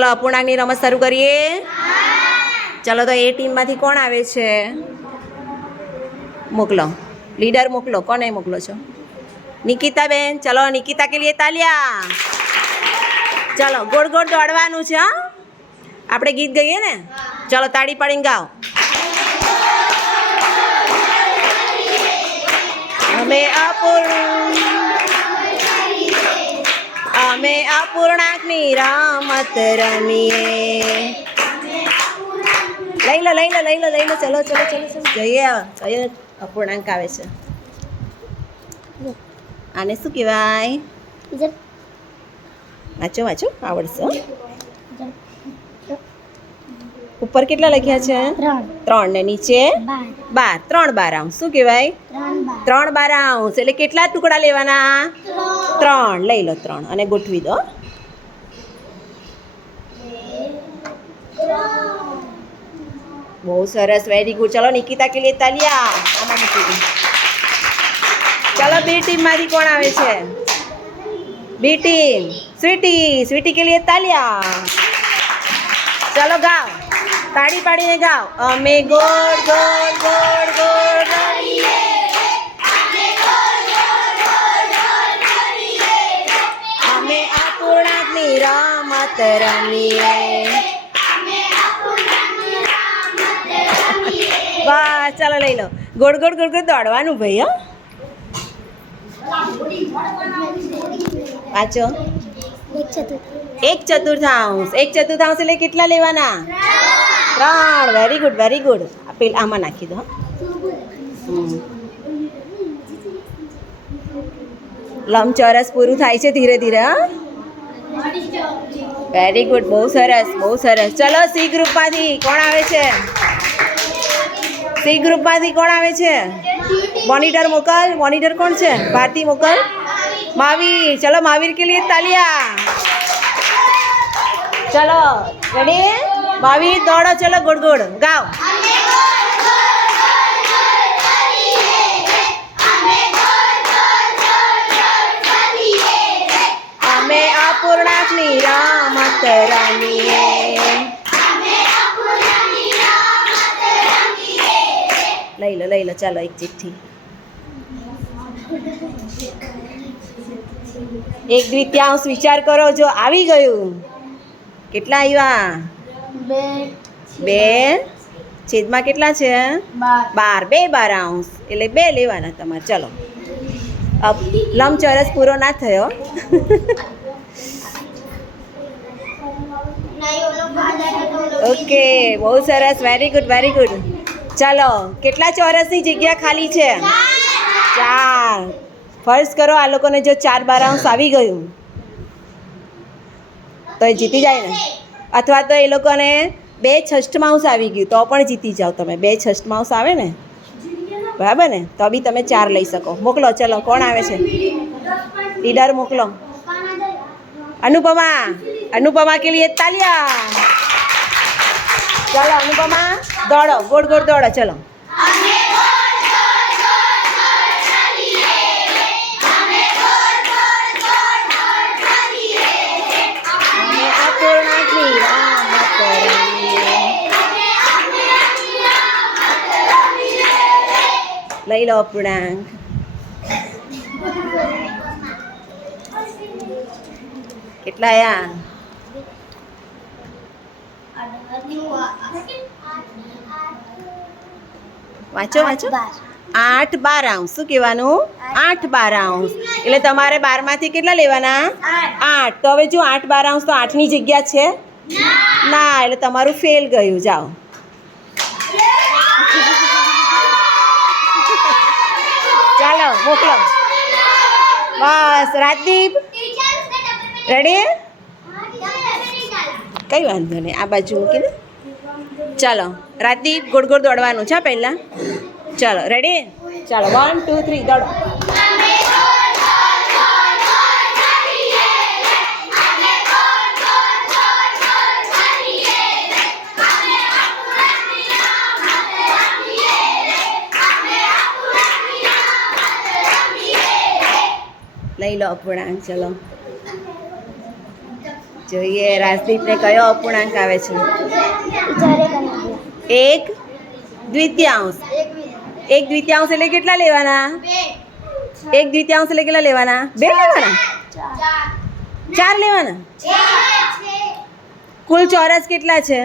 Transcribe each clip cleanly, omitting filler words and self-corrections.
ચલો અપૂર્ણાંકની રમત શરૂ કરીએ. ચલો તો એ ટીમમાંથી કોણ આવે છે? મોકલો, લીડર મોકલો. કોને મોકલો છો? નિકિતા બેન. ચલો નિકિતા કે લીએ તાલિયા. ચલો ગોળ ગોળ દોડવાનું છે. હા, આપણે ગીત ગઈએ ને. ચલો તાળી પાડીને ગાઓ. અમે અપૂર્ણાંકની રમત રમીએ. લઈ લો. ચલો જઈએ. અપૂર્ણાંક આવે છે. આને શું કહેવાય? વાંચો આવડશે. ઉપર કેટલા લખ્યા છે? 3 ને નીચે 12. 3 12 શું કહેવાય? 3 12 એટલે કેટલા ટુકડા લેવાના? 3. લઈ લો 3 અને ગોઠવી દો. બહુ સરસ, વેરી ગુડ. ચલો નિકિતા કે લીએ તાલિયા. આમાં મૂકી દો. ચલો બી ટીમમાંથી કોણ આવે છે? બી ટીમ. સ્વીટી કે લીએ તાલિયા. ચલો ગાઓ, તાળી પાડીને ગાઓ. અમે ગોળ ગોળ ગોળ ગોળ રમીએ. અમે અપૂર્ણાંકની રમત રમીએ. વાહ, ચાલો લઈ લો. ગોળ ગોળ દોડવાનું ભાઈ. હા, વાંચો. 1/4. 1/4 એટલે કેટલા લેવાના? 3. Very good. પેલા આમાં નાખી દો. લંબચોરસ પૂરું થાય છે ધીરે ધીરે. હા, વેરી ગુડ. બહુ સરસ. ચલો સી ગ્રુપમાંથી કોણ આવે છે? સી ગ્રુપમાંથી કોણ આવે છે? મોનિટર મોકલ. મોનિટર કોણ છે? ભારતી મોકલ. મહાવીર. ચલો મહાવીર કે લીએ તાલિયા. ચલો રેડી? મહાવીર દોડો. ચલો ગોળ ગોળ ગાઓ. અમે અપૂર્ણાંકની રમત રમીએ. લઈ લો ચાલો એક ચિઠ્ઠી. 1/3 વિચાર કરો. જો આવી ગયું. કેટલા આવ્યા? 2 છેદમાં કેટલા છે? 12. 2/12 એટલે 2 લેવાના તમારે. ચલો લંબચોરસ પૂરો ના થયો. ઓકે, બહુ સરસ. Very good. ચાલો કેટલા ચોરસની જગ્યા ખાલી છે? 4. ફર્સ્ટ કરો આ લોકોને જો 4/12 આવી ગયું તો એ જીતી જાય ને. અથવા તો એ લોકોને 2/6 આવી ગયું તો પણ જીતી જાઓ તમે. 2/6 આવે ને, બરાબર ને, તો બી તમે 4 લઈ શકો. મોકલો. ચલો કોણ આવે છે? લીડર મોકલો. અનુપમા કે લીએ તાલિયા. ચલો અનુપમા દોડો. ગોળ ગોળ દોડો. ચલો લઈ લો અપૂર્ણાંક. કેટલા આયા? વાંચો. 8/12 શું કહેવાનું? 8/12 એટલે તમારે 12માંથી કેટલા લેવાના? 8. તો હવે જો 8/12 તો 8ની જગ્યા છે ના, એટલે તમારું ફેલ ગયું. જાઓ. ચાલો મોકલો. બસ રાજદીપ રેડી? કઈ વાંધો નહીં, આ બાજુ મૂકીને. ચાલો રાજદીપ ગોળ ગોળ દોડવાનું છે પહેલાં. ચાલો રેડી? ચાલો 1 2 3 દોડો. લઈ લો અપૂર્ણાંક. ચલો જોઈએ રાજદીપને કયો અપૂર્ણાંક આવે છે? એક દ્વિતીયાંશ. એક દ્વિતીયાંશ એટલે કેટલા લેવાના? એક દ્વિતીયાંશ એટલે કેટલા લેવાના? 2 લેવાના? 4 લેવાના? કુલ ચોરસ કેટલા છે?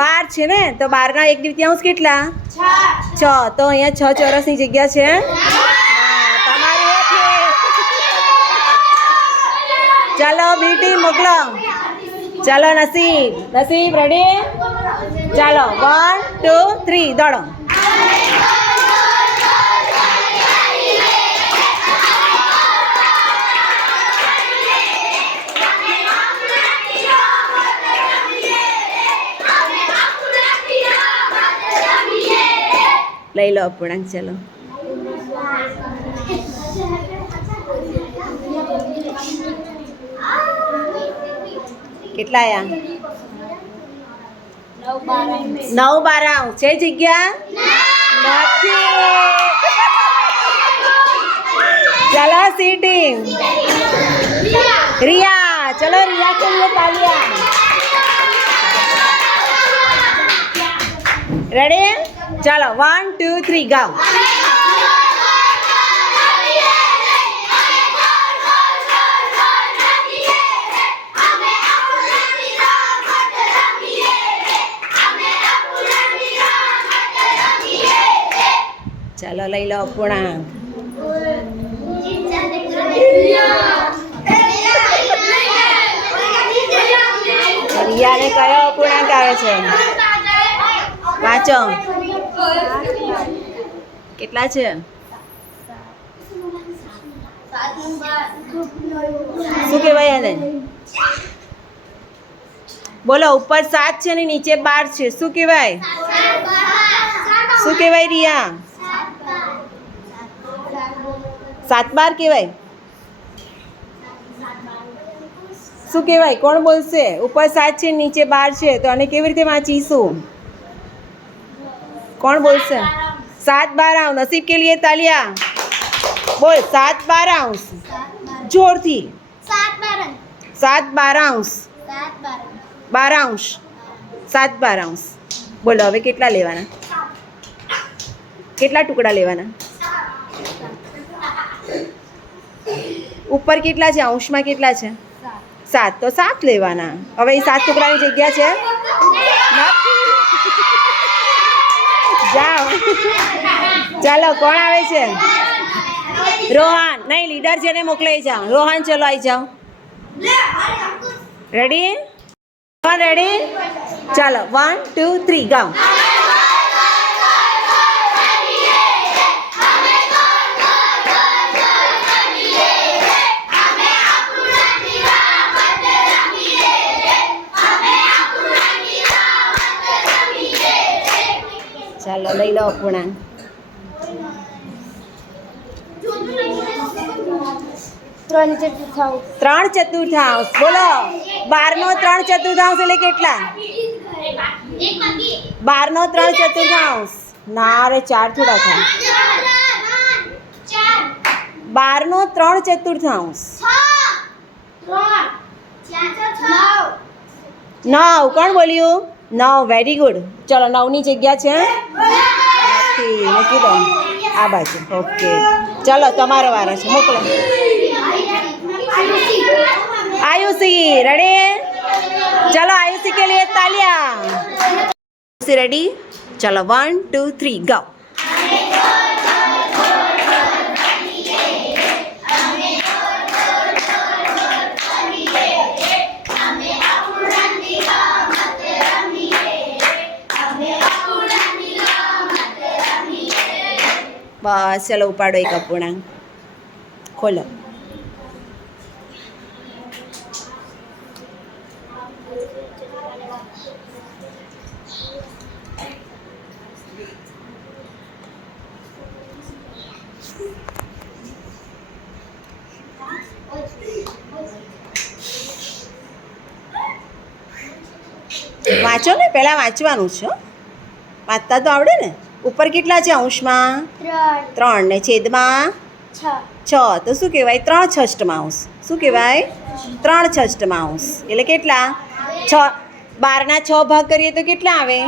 12 છે ને, તો 12 ના 1 દ્વિતીયાંશ કેટલા? 6. તો અહીંયા 6 ચોરસની જગ્યા છે. તમારી ચાલો બી ટીમ મોકલો. ચાલો નસીબ રેડી? ચાલો 1 2 3 દોડો. લઈ લો અપૂર્ણાંક. ચાલો કેટલા આયા? 9 12 છે જગ્યા નથી. चलो सी टीम रिया. चलो रिया के लिए तालियां. रेडी? चलो 1 2 3 गो. चलो लई लो पूर्णांक. રિયાને કયો અપૂર્ણાંક આવે છે? વાંચો. કેટલા છે? શું કહેવાય એને? બોલો. ઉપર 7 છે ને નીચે 12 છે. શું કહેવાય? શું કહેવાય રિયા? 7 12 કહેવાય. શું કહેવાય? કોણ બોલશે? ઉપર 7 છે નીચે 12 છે, તો આને કેવી રીતે વાંચીશું? કોણ બોલશે? 7 12 अंश. नसीब के लिए तालियां. बोल 7 12 अंश. जोरથી. 7 12 अंश. 12 अंश. 7 12 अंश. બોલો હવે કેટલા લેવાના? કેટલા ટુકડા લેવાના? ઉપર કેટલા છે? અંશમાં કેટલા છે? 7. તો 7 લેવાના. હવે એ 7 ટુકડાની જગ્યા છે? જાઓ. ચાલો કોણ આવે છે? રોહન. નહીં, લીડર જેને મોકલાઈ જાઓ. રોહન ચલો આવી જાઓ. રેડી? રોહન રેડી? ચાલો 1 2 3 ગો. ચાલો લઈ લો અપૂર્ણાંક. 3/4. બોલો. 12 નો 3/4 એટલે કેટલા? 12 નો 3/4. ના રે, 4 થોડા થાય. 12 નો 3/4. 9. કોણ બોલ્યું? 9. Very good. ચલો 9 ની જગ્યા છે? નથી. મૂકી દો આ બાજુ. ઓકે. ચલો તમારો વારો છે. મોકલો. आयुषी रेडी? चलो आयुषी के लिए तालियां. आयुषी रेडी? चलो 1 2 3 गो. बस चलो उपाड़ो एक अपूर्णांक. खोलो. વાંચો ને, પહેલાં વાંચવાનું છે. વાંચતા તો આવડે ને. ઉપર કેટલા છે અંશમાં? 3 ને છેદમાં 6. તો શું કહેવાય? 3/6 અંશ. શું કહેવાય? 3 છષ્ટમાંશ એટલે કેટલા 6 12ના 6 ભાગ કરીએ તો કેટલા આવે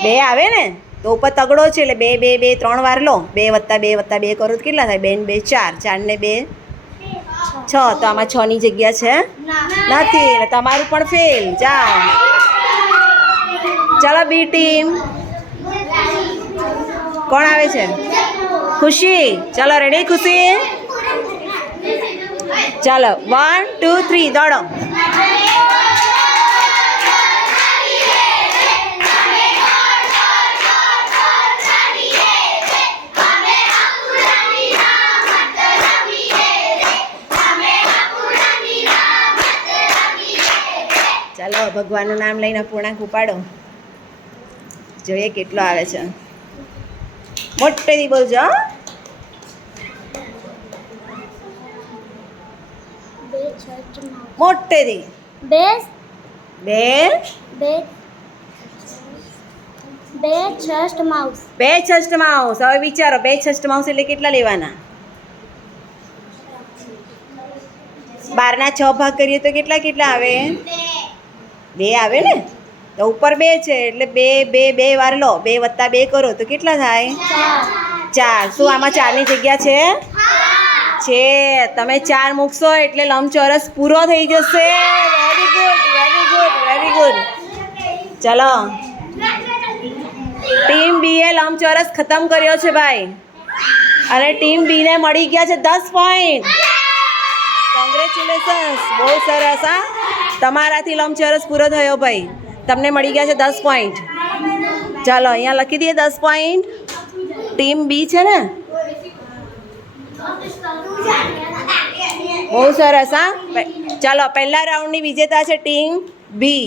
2 આવે ને તો ઉપર તગડો છે એટલે 2 2 2 3 વાર લો 2 + 2 + 2 કરો તો કેટલા થાય 2 ને 2 4 4 ને 2 6 તો આમાં 6 ની જગ્યા છે નથી એટલે તમારું પણ ફેલ જાઓ ચાલો બી ટીમ કોણ આવે છે ખુશી ચાલો રેડી ખુશી ચાલો 1 2 3 દોડો ચાલો ભગવાનનું નામ લઈને પૂર્ણાંક ઉપાડો જોઈએ કેટલો આવે છે મોટેથી બોલજો મોટેથી 2 છષ્ટમાંશ હવે વિચારો 2 છષ્ટમાંશ એટલે કેટલા લેવાના 12ના 6 ભાગ કરીએ તો કેટલા કેટલા આવે 2 આવે ને તો ઉપર 2 છે એટલે 2 2 2 વાર લો 2 + 2 કરો તો કેટલા થાય 4 શું આમાં 4 ની જગ્યા છે તમે 4 મૂકશો એટલે લંબચોરસ પૂરો થઈ જશે વેરી ગુડ ચલો ટીમ બી એ લંબચોરસ ખતમ કર્યો છે ભાઈ અને ટીમ બી ને મળી ગયા છે 10 પોઈન્ટ કોંગ્રેચ્યુલેશન્સ બહુ સરસ હા તમારાથી લંબચોરસ પૂરો થયો ભાઈ તમને મળી ગયા છે 10 પોઈન્ટ ચાલો અહીંયા લખી દઈએ 10 પોઈન્ટ ટીમ બી છે ને બહુ સરસ હા ચાલો પહેલા રાઉન્ડની વિજેતા છે ટીમ બી